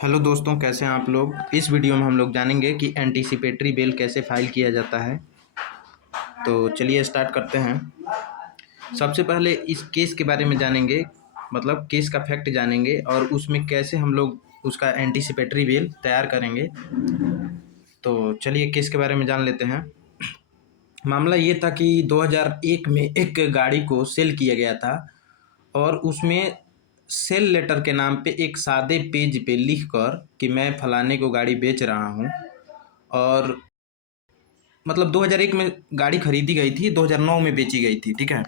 Hello दोस्तों, कैसे हैं आप लोग। इस वीडियो में हम लोग जानेंगे कि एंटीसिपेटरी बेल कैसे फाइल किया जाता है। तो चलिए स्टार्ट करते हैं। सबसे पहले इस केस के बारे में जानेंगे, मतलब केस का फैक्ट जानेंगे और उसमें कैसे हम लोग उसका एंटीसिपेटरी बेल तैयार करेंगे। तो चलिए केस के बारे में जान लेते हैं। मामला ये था कि 2001 में एक गाड़ी को सेल किया गया था और उसमें सेल लेटर के नाम पे एक सादे पेज पे लिख कर कि मैं फलाने को गाड़ी बेच रहा हूँ। और मतलब 2001 में गाड़ी खरीदी गई थी, 2009 में बेची गई थी, ठीक है।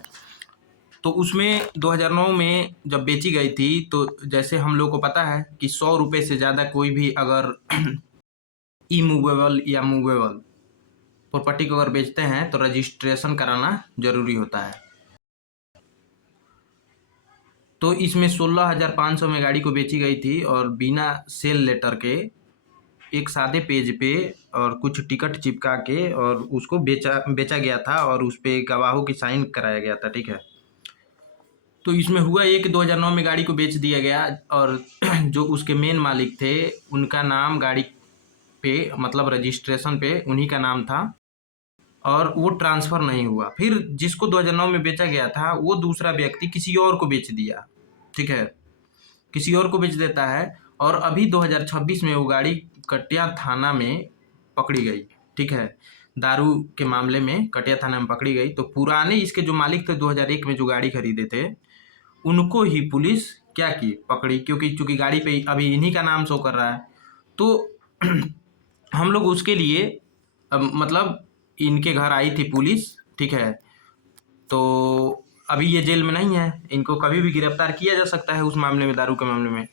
तो उसमें 2009 में जब बेची गई थी तो जैसे हम लोग को पता है कि 100 रुपये से ज़्यादा कोई भी अगर ई मूवेबल या मूवेबल प्रॉपर्टी को अगर बेचते हैं तो रजिस्ट्रेशन कराना जरूरी होता है। तो इसमें 16,500 में गाड़ी को बेची गई थी और बिना सेल लेटर के एक सादे पेज पे और कुछ टिकट चिपका के और उसको बेचा बेचा गया था और उस पे गवाहों की साइन कराया गया था, ठीक है। तो इसमें हुआ ये कि 2009 में गाड़ी को बेच दिया गया और जो उसके मेन मालिक थे उनका नाम गाड़ी पे मतलब रजिस्ट्रेशन पे उन्हीं का नाम था और वो ट्रांसफ़र नहीं हुआ। फिर जिसको 2009 में बेचा गया था वो दूसरा व्यक्ति किसी और को बेच दिया, ठीक है। किसी और को बेच देता है और अभी 2026 में वो गाड़ी कटिया थाना में पकड़ी गई, ठीक है। दारू के मामले में कटिया थाना में पकड़ी गई। तो पुराने इसके जो मालिक थे 2001 में जो गाड़ी खरीदे थे उनको ही पुलिस क्या की, पकड़ी, क्योंकि चूंकि गाड़ी पे अभी इन्हीं का नाम शो कर रहा है। तो हम लोग उसके लिए मतलब इनके घर आई थी पुलिस, ठीक है। तो अभी ये जेल में नहीं है, इनको कभी भी गिरफ्तार किया जा सकता है उस मामले में, दारू के मामले में।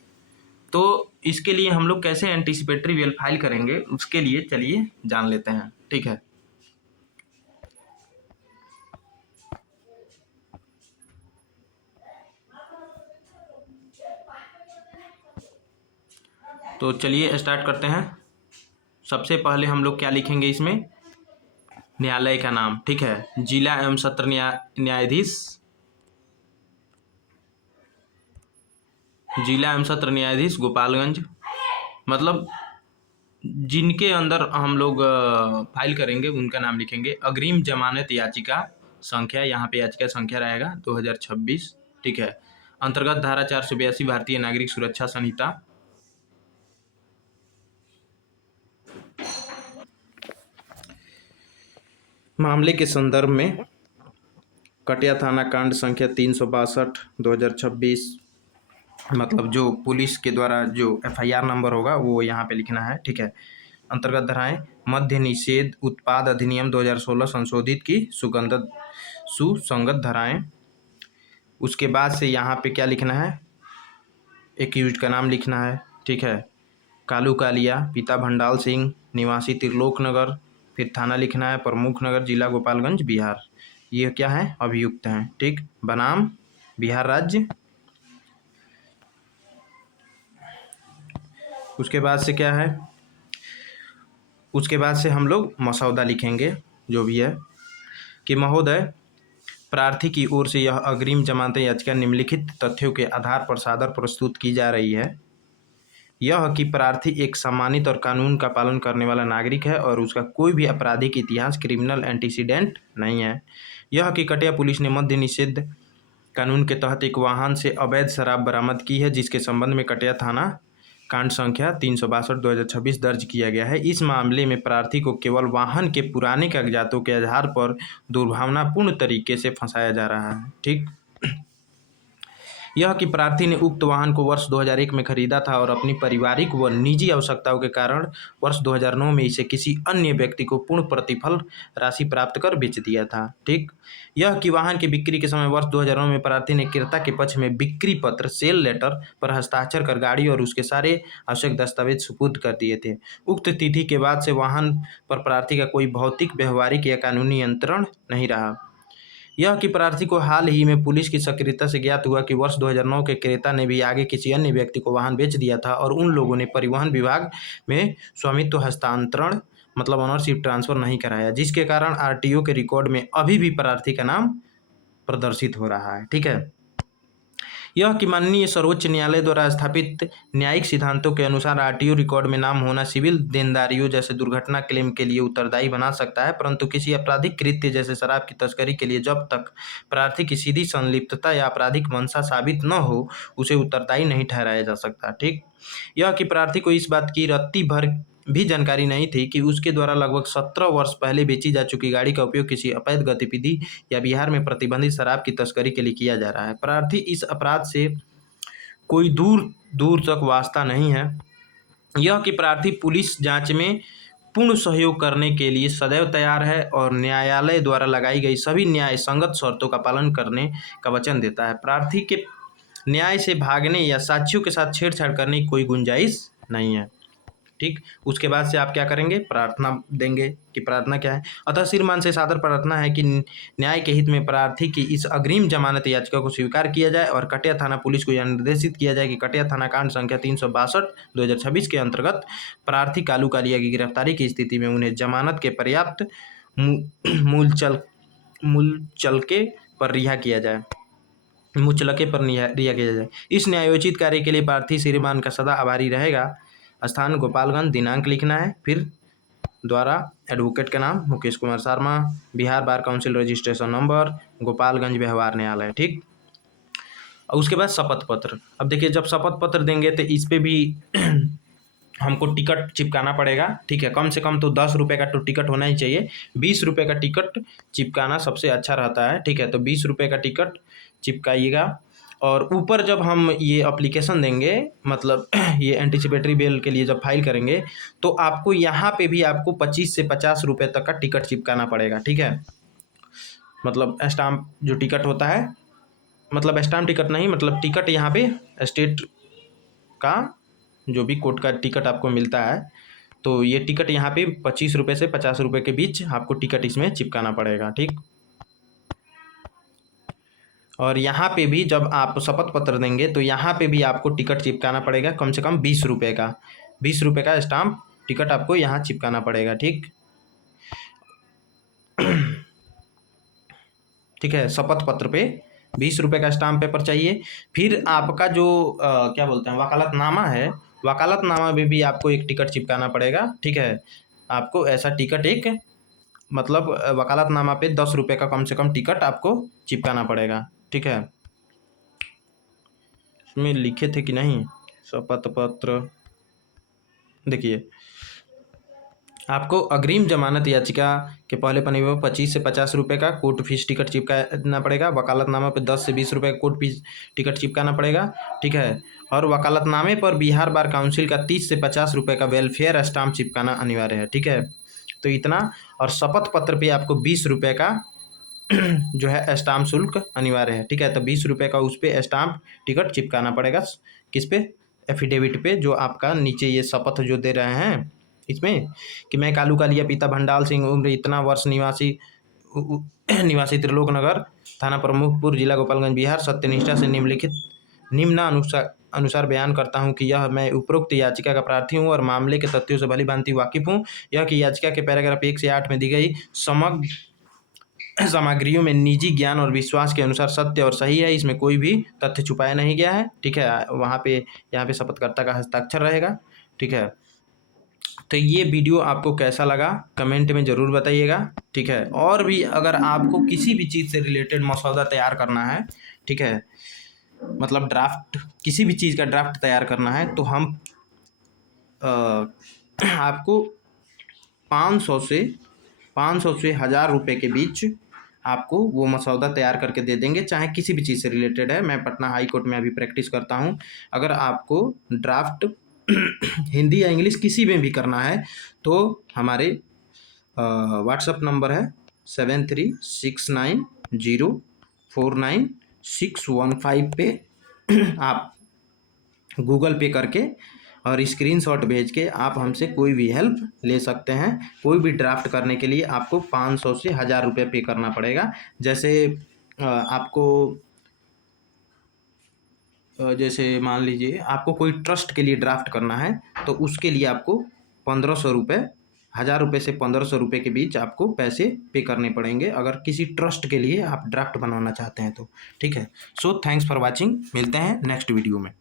तो इसके लिए हम लोग कैसे एंटीसिपेटरी बेल फाइल करेंगे उसके लिए चलिए जान लेते हैं, ठीक है। तो चलिए स्टार्ट करते हैं। सबसे पहले हम लोग क्या लिखेंगे इसमें, न्यायालय का नाम, ठीक है। जिला एवं सत्र न्यायाधीश, जिला एवं सत्र न्यायाधीश गोपालगंज, मतलब जिनके अंदर हम लोग फाइल करेंगे उनका नाम लिखेंगे। अग्रिम जमानत याचिका संख्या, यहाँ पे याचिका संख्या रहेगा 2026, ठीक है। अंतर्गत धारा 482 भारतीय नागरिक सुरक्षा संहिता। मामले के संदर्भ में कटिया थाना कांड संख्या 362 2026, मतलब जो पुलिस के द्वारा जो FIR नंबर होगा वो यहाँ पे लिखना है, ठीक है। अंतर्गत धाराएं, मद्य निषेध उत्पाद अधिनियम 2016 संशोधित की सुसंगत धाराएं। उसके बाद से यहाँ पे क्या लिखना है, एक्यूज का नाम लिखना है, ठीक है। कालू कालिया, पिता भंडाल सिंह, निवासी त्रिलोक नगर। फिर थाना लिखना है प्रमुख नगर, जिला गोपालगंज, बिहार। ये क्या है, अभियुक्त हैं, ठीक। बनाम बिहार राज्य। उसके बाद से क्या है, उसके बाद से हम लोग मसौदा लिखेंगे जो भी है कि महोदय, प्रार्थी की ओर से यह अग्रिम जमानत याचिका निम्नलिखित तथ्यों के आधार पर सादर प्रस्तुत की जा रही है। यह कि प्रार्थी एक सम्मानित और कानून का पालन करने वाला नागरिक है और उसका कोई भी आपराधिक इतिहास, क्रिमिनल एंटीसीडेंट नहीं है। यह कि कटिया पुलिस ने मद्य निषेध कानून के तहत एक वाहन से अवैध शराब बरामद की है जिसके संबंध में कटिया थाना कांड संख्या 362/2026 दर्ज किया गया है। इस मामले में प्रार्थी को केवल वाहन के पुराने कागजातों के आधार पर दुर्भावनापूर्ण तरीके से फंसाया जा रहा है, ठीक। यह कि प्रार्थी ने उक्त वाहन को वर्ष 2001 में खरीदा था और अपनी पारिवारिक व निजी आवश्यकताओं के कारण वर्ष 2009 में इसे किसी अन्य व्यक्ति को पूर्ण प्रतिफल राशि प्राप्त कर बेच दिया था, ठीक। यह कि वाहन की बिक्री के समय वर्ष 2009 में प्रार्थी ने क्रेता के पक्ष में बिक्री पत्र, सेल लेटर पर हस्ताक्षर कर गाड़ी और उसके सारे आवश्यक दस्तावेज सुपुर्द कर दिए थे। उक्त तिथि के बाद से वाहन पर प्रार्थी का कोई भौतिक, व्यवहारिक या कानूनी नियंत्रण नहीं रहा। यह कि प्रार्थी को हाल ही में पुलिस की सक्रियता से ज्ञात हुआ कि वर्ष 2009 के क्रेता ने भी आगे किसी अन्य व्यक्ति को वाहन बेच दिया था और उन लोगों ने परिवहन विभाग में स्वामित्व हस्तांतरण मतलब ऑनरशिप ट्रांसफर नहीं कराया, जिसके कारण RTO के रिकॉर्ड में अभी भी प्रार्थी का नाम प्रदर्शित हो रहा है, ठीक है। यह कि माननीय सर्वोच्च न्यायालय द्वारा स्थापित न्यायिक सिद्धांतों के अनुसार आरटीओ रिकॉर्ड में नाम होना सिविल देनदारियों जैसे दुर्घटना क्लेम के लिए उत्तरदायी बना सकता है, परंतु किसी आपराधिक कृत्य जैसे शराब की तस्करी के लिए जब तक प्रार्थी की सीधी संलिप्तता या आपराधिक मंशा साबित न हो, उसे उत्तरदायी नहीं ठहराया जा सकता। ठीक। यह कि प्रार्थी को इस बात की रत्ती भर भी जानकारी नहीं थी कि उसके द्वारा लगभग 17 वर्ष पहले बेची जा चुकी गाड़ी का उपयोग किसी अवैध गतिविधि या बिहार में प्रतिबंधित शराब की तस्करी के लिए किया जा रहा है। प्रार्थी इस अपराध से कोई दूर दूर तक वास्ता नहीं है। यह कि प्रार्थी पुलिस जांच में पूर्ण सहयोग करने के लिए सदैव तैयार है और न्यायालय द्वारा लगाई गई सभी न्याय संगत शर्तों का पालन करने का वचन देता है। प्रार्थी के न्याय से भागने या साक्षियों के साथ छेड़छाड़ करने की कोई गुंजाइश नहीं है। ठीक। उसके बाद से आप क्या करेंगे, प्रार्थना देंगे कि प्रार्थना क्या है। अतः श्रीमान से सादर प्रार्थना है कि न्याय के हित में प्रार्थी की इस अग्रिम जमानत याचिका को स्वीकार किया जाए और कटिया थाना पुलिस को यह निर्देशित किया जाए कि कटिया थाना कांड संख्या 362/2026 के अंतर्गत प्रार्थी कालू कालिया की गिरफ्तारी की स्थिति में उन्हें जमानत के पर्याप्त मुचलके पर रिहा किया जाए। इस न्यायोचित कार्य के लिए प्रार्थी श्रीमान का सदा आभारी रहेगा। स्थान गोपालगंज, दिनांक लिखना है, फिर द्वारा एडवोकेट का नाम Mukesh Kumar Sharma, Bihar bar council registration number, Gopalganj व्यवहार न्यायालय। ठीक। और उसके बाद शपथ पत्र। अब देखिए, जब शपथ पत्र देंगे तो इस पे भी हमको टिकट चिपकाना पड़ेगा। ठीक है, कम से कम तो 10 रुपये का तो टिकट होना ही चाहिए। 20 रुपये का टिकट चिपकाना सबसे अच्छा रहता है। ठीक है, तो 20 रुपये का टिकट चिपकाइएगा। और ऊपर जब हम ये अप्लीकेशन देंगे, मतलब ये एंटीसिपेटरी बेल के लिए जब फाइल करेंगे, तो आपको यहाँ पे भी आपको 25 से 50 रुपये तक का टिकट चिपकाना पड़ेगा। ठीक है, मतलब स्टाम्प जो टिकट होता है, मतलब स्टाम्प टिकट नहीं, मतलब टिकट यहाँ पे स्टेट का जो भी कोर्ट का टिकट आपको मिलता है, तो ये टिकट यहाँ पे 25 रुपये से 50 रुपये के बीच आपको टिकट इसमें चिपकाना पड़ेगा। ठीक। और यहाँ पे भी जब आप शपथ पत्र देंगे तो यहाँ पे भी आपको टिकट चिपकाना पड़ेगा, कम से कम 20 रुपये का। 20 रुपये का स्टाम्प टिकट आपको यहाँ चिपकाना पड़ेगा। ठीक। ठीक है, शपथ पत्र पे 20 रुपये का स्टाम्प पेपर चाहिए। फिर आपका जो क्या बोलते हैं, वकालतनामा है, वकालतनामा में भी आपको एक टिकट चिपकाना पड़ेगा। ठीक है, आपको ऐसा टिकट एक, मतलब वकालतनामा पे 10 रुपये का कम से कम टिकट आपको चिपकाना पड़ेगा। ठीक है, इसमें लिखे थे कि नहीं शपथ पत्र, देखिए आपको अग्रिम जमानत याचिका के पहले पन्ने पर 25 से 50 रुपये का कोर्ट फीस टिकट चिपकाना पड़ेगा। वकालतनामा पे 10 से 20 रुपये का कोर्ट फीस टिकट चिपकाना पड़ेगा। ठीक है, और वकालतनामे पर बिहार बार काउंसिल का 30 से 50 रुपये का वेलफेयर स्टाम्प चिपकाना अनिवार्य है। ठीक है, तो इतना। और शपथ पत्र पे आपको 20 रुपये का जो है स्टाम्प शुल्क अनिवार्य है। ठीक है, तो 20 रुपये का उस पर स्टाम्प टिकट चिपकाना पड़ेगा। किस पे, एफिडेविट पे, जो आपका नीचे ये शपथ जो दे रहे हैं इसमें कि मैं कालू कालिया पिता भंडाल सिंह, उम्र इतना वर्ष, निवासी त्रिलोक नगर, थाना प्रमुखपुर, जिला गोपालगंज, बिहार, सत्यनिष्ठा से निम्न अनुसार बयान करता हूं कि यह मैं उपरोक्त याचिका का प्रार्थी हूं और मामले के तथ्यों से भली भांति वाकिफ हूं। यह कि याचिका के पैराग्राफ 1 से 8 में दी गई समग्र सामग्रियों में निजी ज्ञान और विश्वास के अनुसार सत्य और सही है, इसमें कोई भी तथ्य छुपाया नहीं गया है। ठीक है, वहाँ पे यहाँ पे शपथकर्ता का हस्ताक्षर रहेगा। ठीक है, तो ये वीडियो आपको कैसा लगा कमेंट में ज़रूर बताइएगा। ठीक है, और भी अगर आपको किसी भी चीज़ से रिलेटेड मसौदा तैयार करना है, ठीक है, मतलब ड्राफ्ट, किसी भी चीज़ का ड्राफ्ट तैयार करना है, तो हम आपको 500 से 1000 रुपये के बीच आपको वो मसौदा तैयार करके दे देंगे, चाहे किसी भी चीज़ से रिलेटेड है। मैं पटना हाई कोर्ट में अभी प्रैक्टिस करता हूँ। अगर आपको ड्राफ्ट हिंदी या इंग्लिश किसी में भी करना है तो हमारे व्हाट्सअप नंबर है 7369049615 पे आप गूगल पे करके और स्क्रीनशॉट भेज के आप हमसे कोई भी हेल्प ले सकते हैं। कोई भी ड्राफ्ट करने के लिए आपको 500 से 1000 रुपये पे करना पड़ेगा। जैसे आपको जैसे मान लीजिए आपको कोई ट्रस्ट के लिए ड्राफ्ट करना है तो उसके लिए आपको 1500 रुपये ₹1000 से ₹1500 के बीच आपको पैसे पे करने पड़ेंगे अगर किसी ट्रस्ट के लिए आप ड्राफ्ट बनवाना चाहते हैं तो। ठीक है। सो थैंक्स फॉर वॉचिंग, मिलते हैं नेक्स्ट वीडियो में।